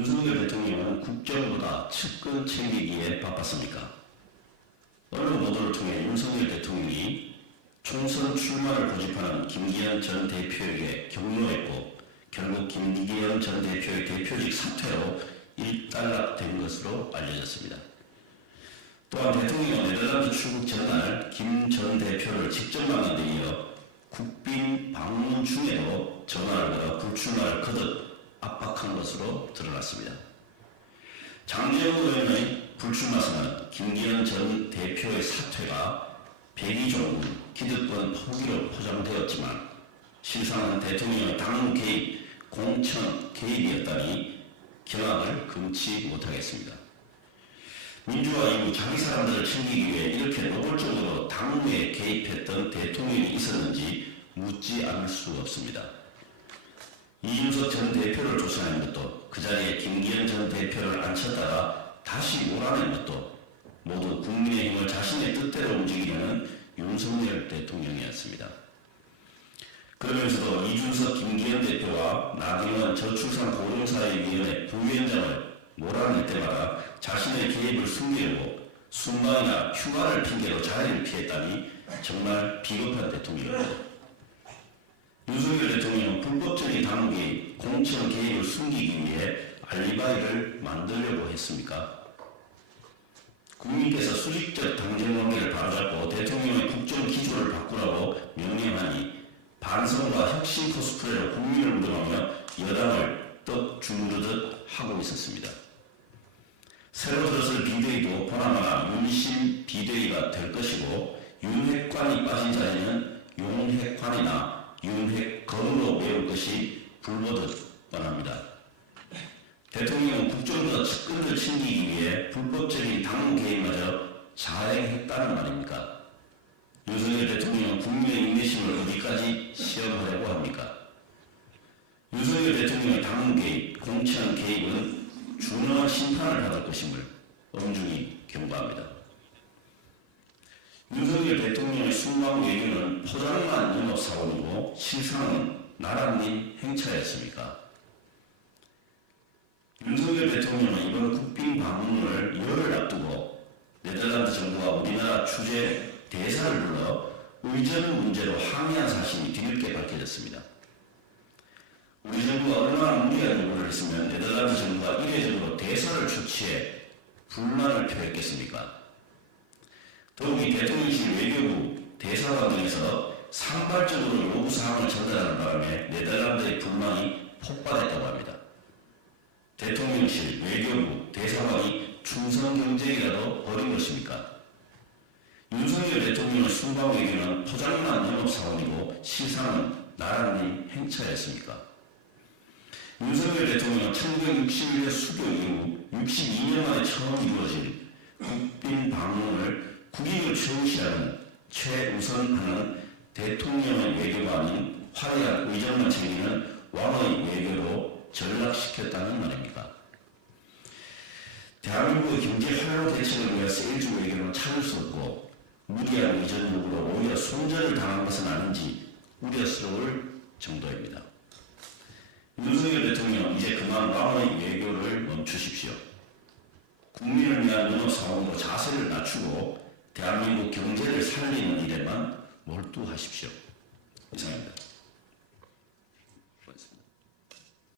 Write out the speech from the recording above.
윤석열 대통령은 국정보다 측근 챙기기에 바빴습니까? 언론 보도를 통해 윤석열 대통령이 총선 출마를 고집하는 김기현 전 대표에게 격려했고 결국 김기현 전 대표의 대표직 사퇴로 일단락된 것으로 알려졌습니다. 또한 대통령은 네덜란드 출국 전날 김 전 대표를 직접 만난 데 이어 국빈 방문 중에도 전화를 걸어 불출마를 거듭 압박한 것으로 드러났습니다. 장제원 의원의 불출마선언, 김기현 전 대표의 사퇴가 백의종군, 기득권 포기로 포장되었지만 실상은 대통령의 당무 개입, 공천 개입이었다니 경악을 금치 못하겠습니다. 민주화 이후 자기 사람들을 챙기기 위해 이렇게 노골적으로 당무에 개입했던 대통령이 있었는지 묻지 않을 수 없습니다. 이준석 전 대표를 조사한 것도 그 자리에 김기현 전 대표를 앉혔다가 다시 몰아낸 것도 모두 국민의힘을 자신의 뜻대로 움직이려는 윤석열 대통령이었습니다. 그러면서도 이준석 김기현 대표와 나경원 저출산고령사회위원회 부위원장을 몰아낼 때마다 자신의 개입을 숨기려고 순방이나 휴가를 핑계로 자리를 피했다니 정말 비겁한 대통령입니다. 윤석열 대통령은 불법적인 당무 개입, 공천 개입을 숨기기 위해 알리바이를 만들려고 했습니까? 국민께서 수직적 당정 관계를 바로잡고 대통령의 국정 기조를 바꾸라고 명령하니 반성과 혁신 코스프레로 국민을 우롱하며 여당을 떡 주무르듯 하고 있었습니다. 새로 들었을 비대위도 보나마나 윤심 비대위가 될 것이고 윤핵관이 빠진 자리는 용핵관이나 윤핵건으로 메울 것이 불보듯 뻔합니다. 대통령은 국정보다 측근을 챙기기 위해 불법적인 당무 개입마저 자행했다는 말입니까? 윤석열 대통령은 국민의 인내심을 어디까지 시험하려고 합니까? 윤석열 대통령의 당무 개입, 공천 개입은 준엄한 심판을 받을 것임을 엄중히 경고합니다. 윤석열 대통령의 순방 외교는 포장만 영업사원이고 실상은 나라님 행차였습니까? 윤석열 대통령은 이번 국빈 방문을 열흘 앞두고 네덜란드 정부가 우리나라 주재 대사를 불러 의전 문제로 항의한 사실이 뒤늦게 밝혀졌습니다. 우리 정부가 얼마나 무리한 요구를 했으면 네덜란드 정부가 이례적으로 대사를 초치해 불만을 표했겠습니까? 더욱이 대통령실 외교부 대사관 등에서 산발적으로 요구사항을 전달하는 바람에 네덜란드의 불만이 폭발했다고 합니다. 대통령실, 외교부, 대사관이 충성경쟁이라도 벌인 것입니까? 윤석열 대통령의 순방 외교는 포장만 영업사원이고 실상은 나라님 행차였습니까? 윤석열 대통령은 1961년 수교 이후 62년 만에 처음 이루어진 국빈 방문을 국익을 최우시하는 최우선하는 대통령의 외교가 아닌 화려한 의정만 챙기는 왕의 외교로 전락시켰다는 말입니까? 대한민국의 경제 활로 대책을 위해 세일주 외교는 찾을 수 없고 무리한 의전 요구로 오히려 손절을 당한 것은 아닌지 우려스러울 정도입니다. 윤석열 대통령 이제 그만 왕의 외교를 멈추십시오. 국민을 위한 영업사원으로 자세를 낮추고 대한민국 경제를 살리는 일에만 몰두하십시오. 이상입니다.